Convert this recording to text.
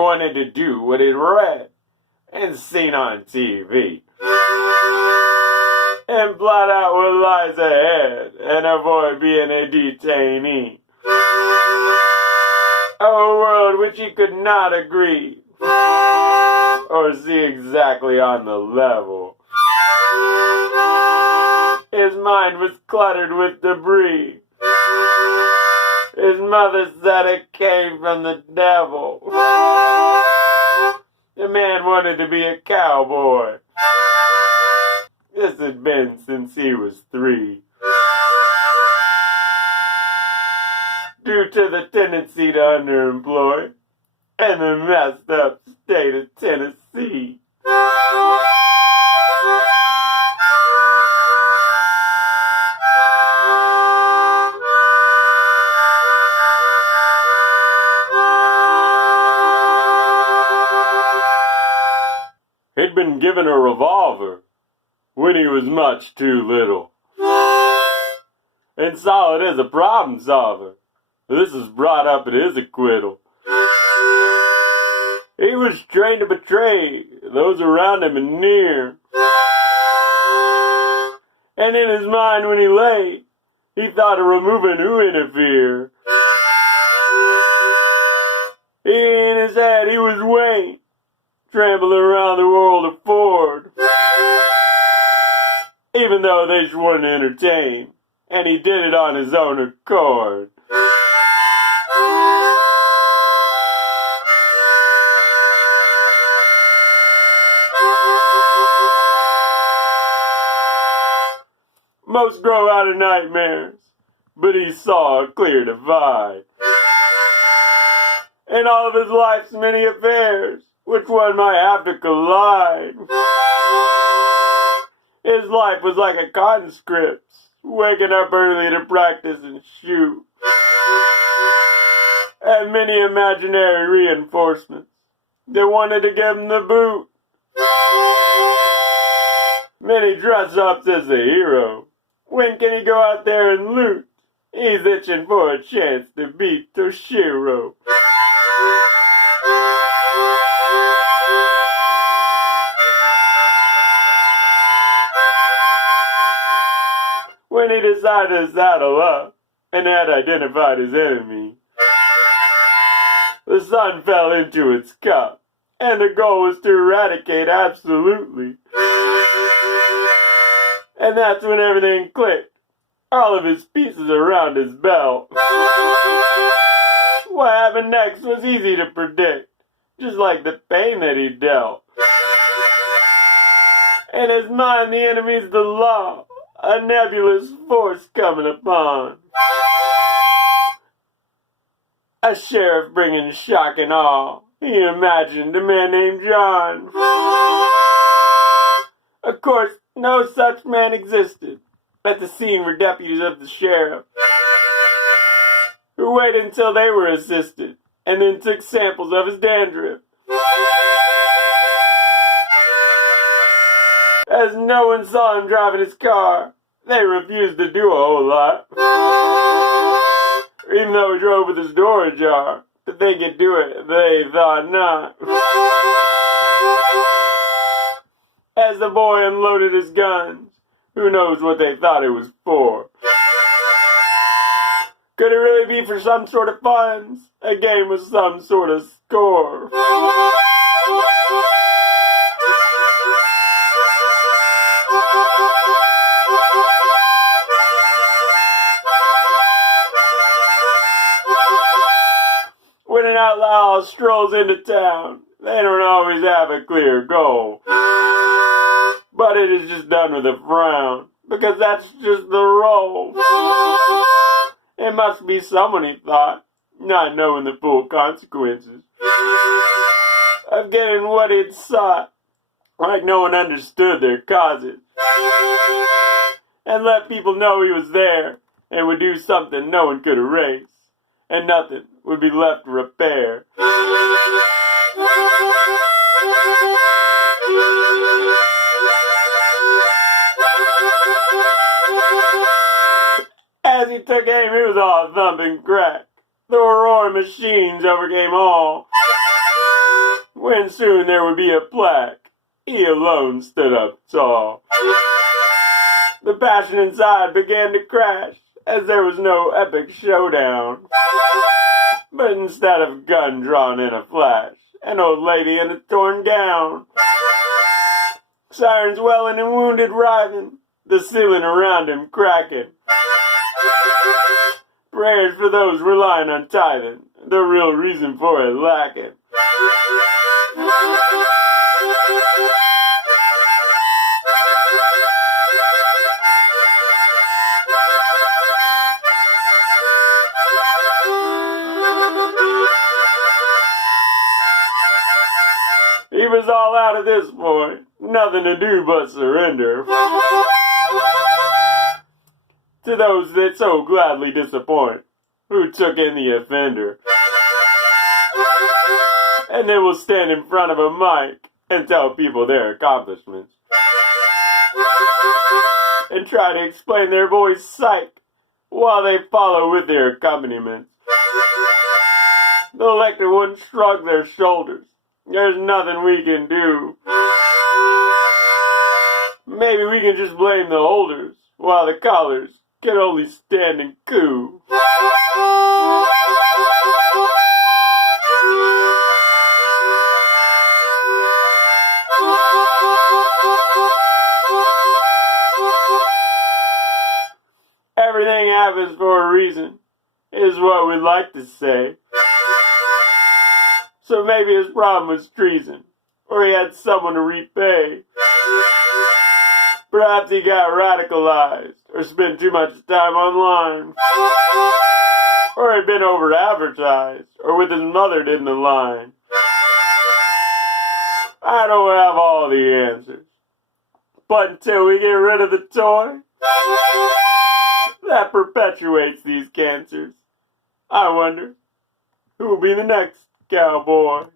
wanted to do what he'd read and seen on TV, and blot out what lies ahead and avoid being a detainee. A world which he could not agree or see exactly on the level. His mind was cluttered with debris. His mother said it came from the devil. The man wanted to be a cowboy. This had been since he was 3. Due to the tendency to underemploy and the messed up state of Tennessee. He'd been given a revolver when he was much too little, and saw it as a problem solver. This is brought up in his acquittal. He was trained to betray those around him and near. And in his mind when he lay, he thought of removing who interfere. In his head he was Wayne, trampling around the world of Ford. Even though they just wanted to entertain, and he did it on his own accord. Most grow out of nightmares, but he saw a clear divide. In all of his life's many affairs, which one might have to collide. His life was like a conscript's, waking up early to practice and shoot. And many imaginary reinforcements that wanted to give him the boot. Many dress-ups as a hero. When can he go out there and loot? He's itching for a chance to beat Toshiro. When he decided to saddle up and had identified his enemy, the sun fell into its cup, and the goal was to eradicate absolutely. And that's when everything clicked. All of his pieces around his belt. What happened next was easy to predict, just like the pain that he dealt. In his mind, the enemy's the law, a nebulous force coming upon. A sheriff bringing shock and awe. He imagined a man named John. Of course, no such man existed. At the scene were deputies of the sheriff, who waited until they were assisted, and then took samples of his dandruff. As no one saw him driving his car, they refused to do a whole lot. Even though he drove with his door ajar, that they could do it, they thought not. As the boy unloaded his guns, who knows what they thought it was for? Could it really be for some sort of funds? A game with some sort of score? When an outlaw strolls into town, they don't always have a clear goal. But it is just done with a frown, because that's just the role. It must be someone, he thought, not knowing the full consequences of getting what he'd sought, like no one understood their causes, and let people know he was there and would do something no one could erase, and nothing would be left to repair. As he took aim, it was all thumping crack. The roaring machines overcame all. when soon there would be a plaque. He alone stood up tall. The passion inside began to crash, as there was no epic showdown. But instead of gun drawn in a flash, an old lady in a torn gown. Sirens welling and wounded writhing, the ceiling around him cracking. Prayers for those relying on tithing, the real reason for it lacking. He was all out at this point, nothing to do but surrender. To those that so gladly disappoint, who took in the offender. And they will stand in front of a mic and tell people their accomplishments. And try to explain their boy's psych while they follow with their accompaniments. The elected ones shrug their shoulders. There's nothing we can do. Maybe we can just blame the holders, while the collars can only stand and coo. Everything happens for a reason, is what we'd like to say. So maybe his problem was treason, or he had someone to repay. Perhaps he got radicalized, or spent too much time online. Or had been over-advertised, or with his mother in the line. I don't have all the answers. But until we get rid of the toy that perpetuates these cancers, I wonder who will be the next cowboy.